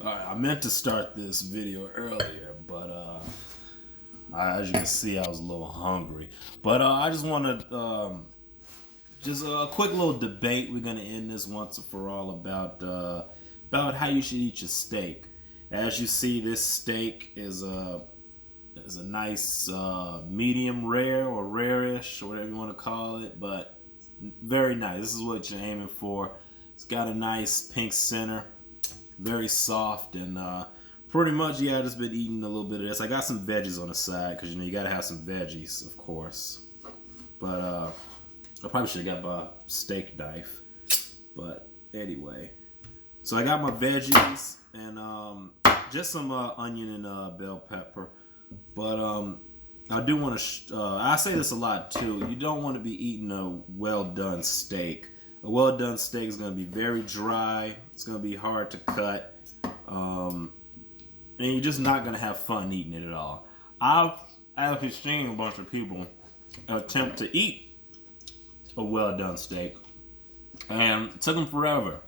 Alright, I meant to start this video earlier, but as you can see, I was a little hungry. But I just want to just a quick little debate. We're gonna end this once and for all about how you should eat your steak. As you see, this steak is a nice medium rare or rare-ish or whatever you want to call it, but very nice. This is what you're aiming for. It's got a nice pink center, very soft, and pretty much, yeah, I just been eating a little bit of this. I got some veggies on the side because you gotta have some veggies, of course. But I probably should have got my steak knife. But anyway, so I got my veggies and just some onion and bell pepper. But I do want to. I say this a lot too. You don't want to be eating a well done steak. A well done steak is going to be very dry. It's going to be hard to cut, and you're just not going to have fun eating it at all. I've actually seen a bunch of people attempt to eat a well done steak, and it took them forever.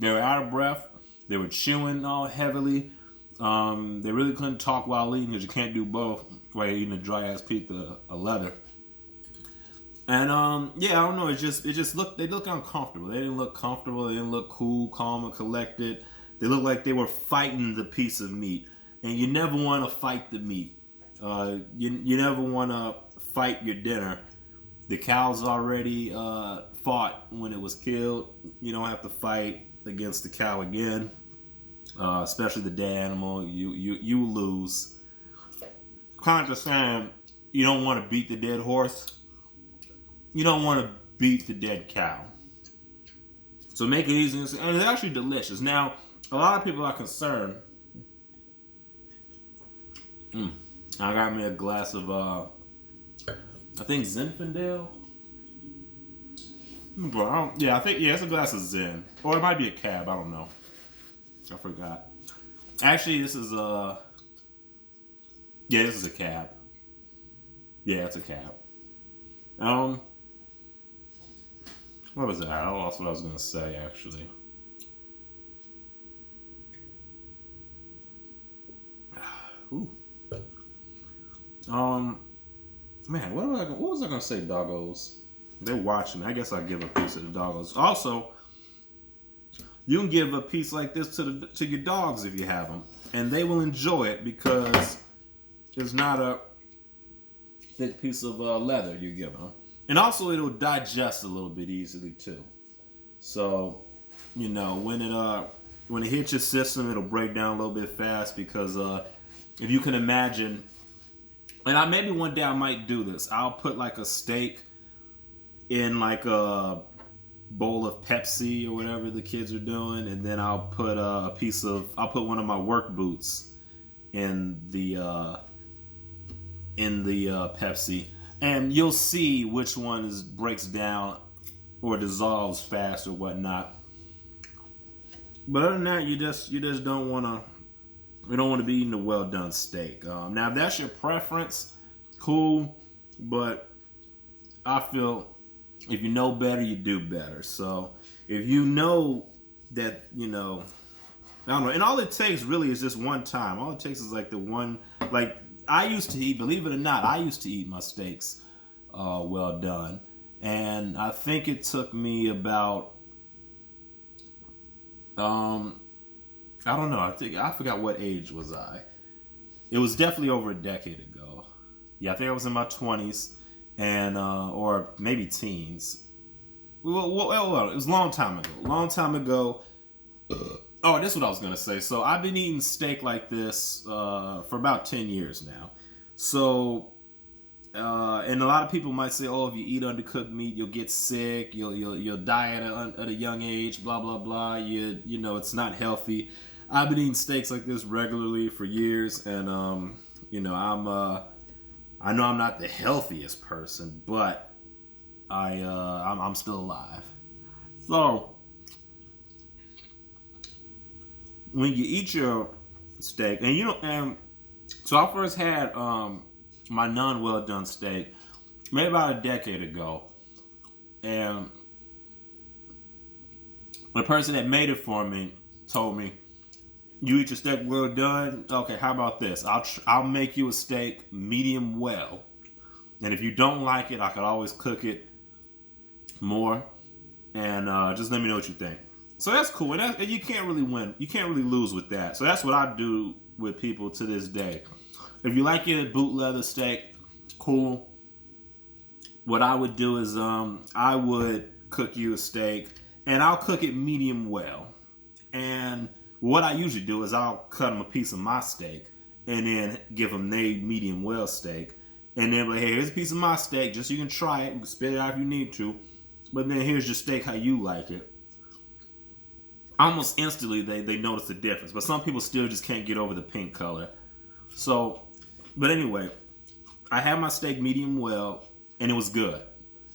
They were out of breath. They were chewing all heavily. They really couldn't talk while eating because you can't do both while you're eating a dry ass piece of leather. And yeah, I don't know. It just looked. They look uncomfortable. They didn't look comfortable. They didn't look cool, calm, and collected. They looked like they were fighting the piece of meat. And you never want to fight the meat. You never want to fight your dinner. The cow's already fought when it was killed. You don't have to fight against the cow again. Especially the dead animal, you lose. Kind of saying, you don't want to beat the dead horse. You don't want to beat the dead cow. So make it easy, and it's actually delicious. Now, a lot of people are concerned. I got me a glass of, I think Zinfandel. Yeah, it's a glass of Zen, or it might be a Cab. I don't know. I forgot. Actually, this is this is a Cab. Yeah, it's a Cab. What was that? I lost what I was gonna say actually. Ooh. Man, what was I gonna say, doggos? They're watching. I guess I'll give a piece of the doggos. Also, you can give a piece like this to your dogs if you have them, and they will enjoy it because it's not a thick piece of leather you're giving them, and also it'll digest a little bit easily too. So, when it hits your system, it'll break down a little bit fast because if you can imagine, and maybe one day I might do this. I'll put like a steak in like a bowl of Pepsi or whatever the kids are doing, and then I'll put I'll put one of my work boots in the Pepsi, and you'll see which one breaks down or dissolves fast or whatnot. But other than that, you just don't want to. You don't want to be eating a well done steak. Now, if that's your preference, cool. But I feel if you know better, you do better. So if you know that, I don't know. And all it takes really is just one time. All it takes is like the one, like I used to eat, believe it or not, I used to eat my steaks well done. And I think it took me about, I don't know. I forgot what age was I. It was definitely over a decade ago. Yeah, I think I was in my 20s and or maybe teens. Well, it was a long time ago. Long time ago. Oh, this is what I was gonna say. So I've been eating steak like this for about 10 years now. So, and a lot of people might say, "Oh, if you eat undercooked meat, you'll get sick. You'll die at a young age. Blah blah blah. It's not healthy." I've been eating steaks like this regularly for years, and I know I'm not the healthiest person, but I'm still alive. So when you eat your steak, and so I first had my non well done steak maybe about a decade ago, and the person that made it for me told me, You eat your steak well done. Okay, how about this? I'll make you a steak medium well, and if you don't like it, I could always cook it more. And just let me know what you think. So that's cool. And you can't really win. You can't really lose with that. So that's what I do with people to this day. If you like your boot leather steak, cool. What I would do is I would cook you a steak, and I'll cook it medium well. And what I usually do is I'll cut them a piece of my steak and then give them their medium well steak. And then, like, hey, here's a piece of my steak, just so you can try it. You can spit it out if you need to. But then here's your steak how you like it. Almost instantly, they notice the difference. But some people still just can't get over the pink color. So, but anyway, I had my steak medium well, and it was good.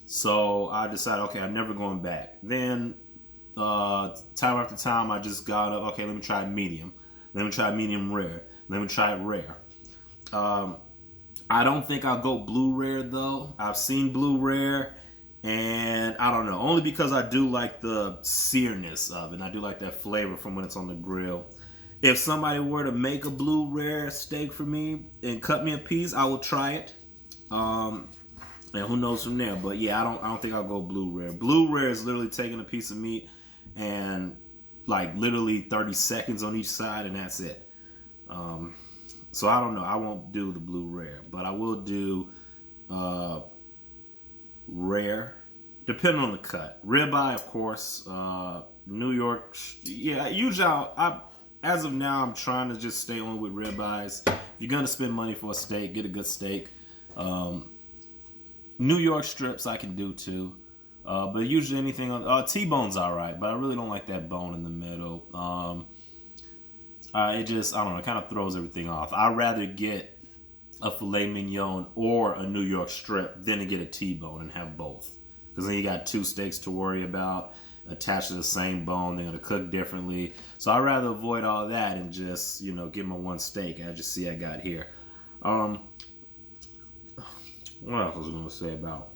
So I decided, okay, I'm never going back. Then, time after time, I just got up, okay, let me try medium. Let me try medium rare. Let me try it rare. I don't think I'll go blue rare, though. I've seen blue rare. And I don't know, only because I do like the searness of it. And I do like that flavor from when it's on the grill. If somebody were to make a blue rare steak for me and cut me a piece, I will try it. And who knows from there. But yeah, I don't think I'll go blue rare. Blue rare is literally taking a piece of meat and like literally 30 seconds on each side, and that's it. So I don't know. I won't do the blue rare, but I will do rare, depending on the cut. Ribeye, of course. New York, yeah. Usually, as of now, I'm trying to just stay on with ribeyes. If you're gonna spend money for a steak, get a good steak. New York strips I can do too, but usually anything on T-bone's all right, but I really don't like that bone in the middle. I don't know. It kind of throws everything off. I'd rather get a filet mignon or a New York strip than to get a T-bone and have both. Because then you got two steaks to worry about attached to the same bone. They're going to cook differently. So I'd rather avoid all that and just, get my one steak. I just see I got here. What else was I going to say about?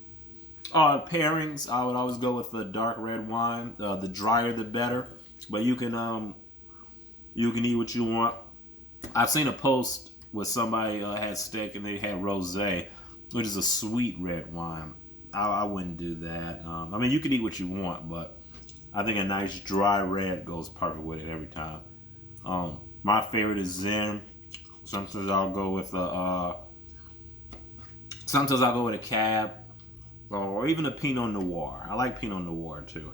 Pairings. I would always go with the dark red wine. The drier, the better. But you can eat what you want. I've seen a post where somebody had steak and they had rosé, which is a sweet red wine. I wouldn't do that. I mean, you can eat what you want, but I think a nice dry red goes perfect with it every time. My favorite is Zen. Sometimes I'll go with a Cab, or even a Pinot Noir. I like Pinot Noir too.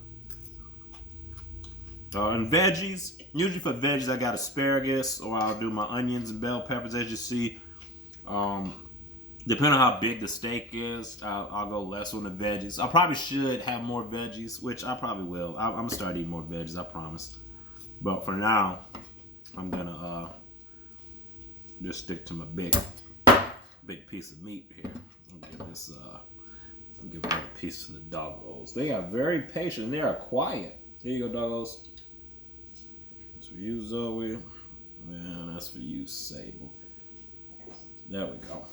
And veggies, usually for veggies I got asparagus, or I'll do my onions and bell peppers, as you see. Depending on how big the steak is, I'll go less on the veggies. I probably should have more veggies, which I probably will. I'm gonna start eating more veggies, I promise. But for now, I'm gonna just stick to my big piece of meat here. I'll give another piece to the doggos. They are very patient. They are quiet. Here you go, doggos. That's for you, Zoe. And that's for you, Sable. There we go.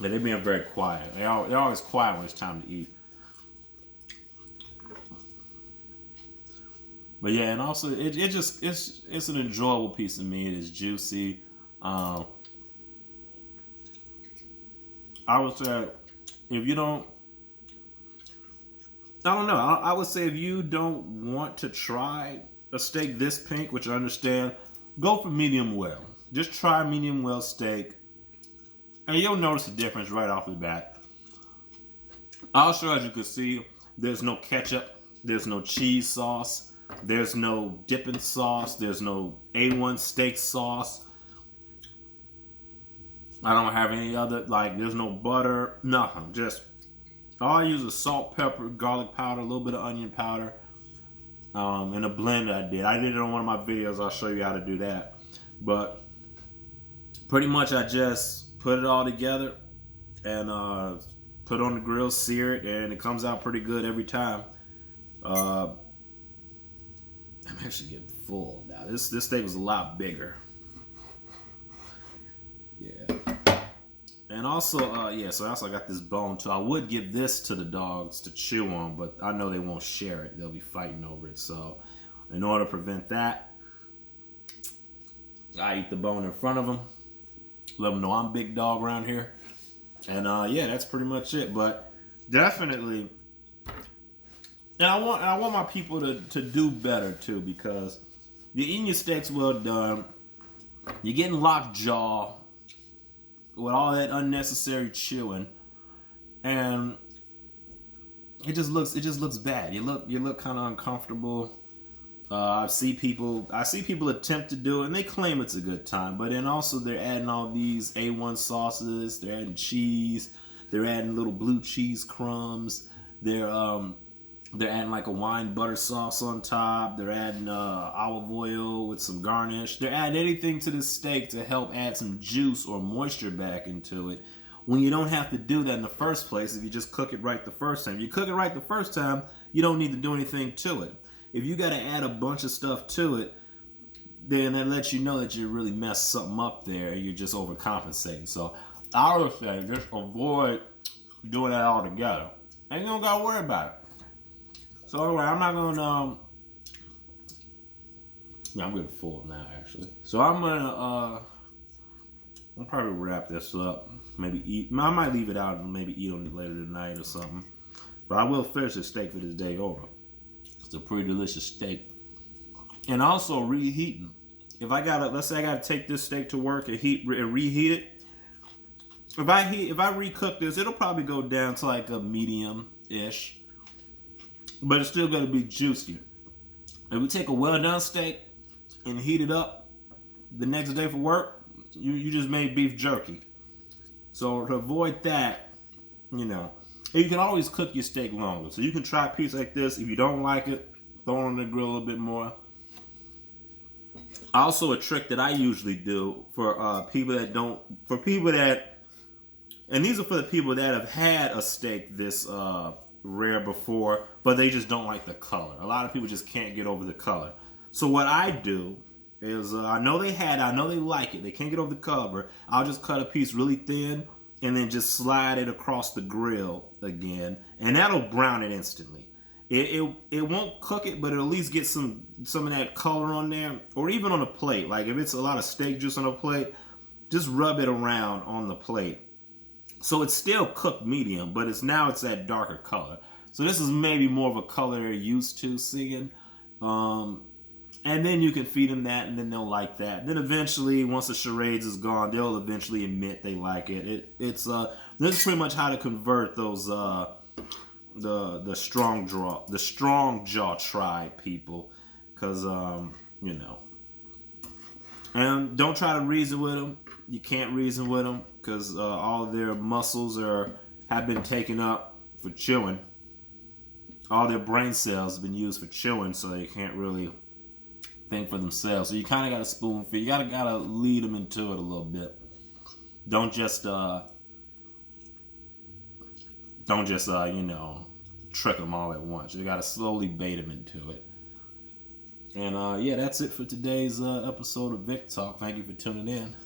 Yeah, they're being very quiet. They're always quiet when it's time to eat. But yeah, and also it's an enjoyable piece of meat. It's juicy. I would say if you don't, I don't know. I would say if you don't want to try a steak this pink, which I understand, go for medium well. Just try medium well steak, and you'll notice the difference right off the bat. Also, as you can see, there's no ketchup, there's no cheese sauce, there's no dipping sauce, there's no A1 steak sauce. I don't have any other, there's no butter, nothing. Just, all I use is salt, pepper, garlic powder, a little bit of onion powder, and a blend I did. I did it on one of my videos. I'll show you how to do that. But pretty much I just put it all together and put it on the grill, sear it, and it comes out pretty good every time. I'm actually getting full now. This steak was a lot bigger. Yeah. And also, so I also got this bone too. I would give this to the dogs to chew on, but I know they won't share it. They'll be fighting over it. So in order to prevent that, I eat the bone in front of them. Let them know I'm big dog around here. And yeah, that's pretty much it. But definitely, and I want my people to do better too, because you're eating your steaks well done. You're getting locked jaw with all that unnecessary chewing, and it just looks bad. You look kind of uncomfortable. I see people attempt to do it, and they claim it's a good time, but then also they're adding all these A1 sauces. They're adding cheese. They're adding little blue cheese crumbs. They're adding like a wine butter sauce on top. They're adding olive oil with some garnish. They're adding anything to this steak to help add some juice or moisture back into it, when you don't have to do that in the first place if you just cook it right the first time. If you cook it right the first time, you don't need to do anything to it. If you got to add a bunch of stuff to it, then that lets you know that you really messed something up there. You're just overcompensating. So I would say just avoid doing that altogether. And you don't got to worry about it. So anyway, I'm not going to... yeah, I'm getting full now, actually. So I'm going to... I'll probably wrap this up. Maybe eat... I might leave it out and maybe eat on it later tonight or something. But I will finish the steak for this day over. It's a pretty delicious steak. And also reheating. If I gotta, let's say I gotta take this steak to work and reheat it. If I recook this, it'll probably go down to like a medium-ish. But it's still gonna be juicy. If we take a well-done steak and heat it up the next day for work, you just made beef jerky. So to avoid that, you know, you can always cook your steak longer. So you can try a piece like this. If you don't like it, throw it on the grill a little bit more. Also, a trick that I usually do for people that don't, and these are for the people that have had a steak this rare before, but they just don't like the color. A lot of people just can't get over the color. So what I do is, I know they like it. They can't get over the color. I'll just cut a piece really thin and then just slide it across the grill again, and that'll brown it instantly. It won't cook it, but it'll at least get some of that color on there, or even on a plate. Like if it's a lot of steak juice on a plate, just rub it around on the plate. So it's still cooked medium, but it's that darker color. So this is maybe more of a color they're used to seeing. And then you can feed them that, and then they'll like that. Then eventually, once the charades is gone, they'll eventually admit they like it. This is pretty much how to convert those the strong jaw tribe people, because you know. And don't try to reason with them. You can't reason with them because all their muscles have been taken up for chewing. All their brain cells have been used for chewing, so they can't really think for themselves. So you kind of got to spoon feed. You gotta lead them into it a little bit. Don't just you know, trick them all at once. You got to slowly bait them into it. And yeah, that's it for today's episode of Vic Talk. Thank you for tuning in.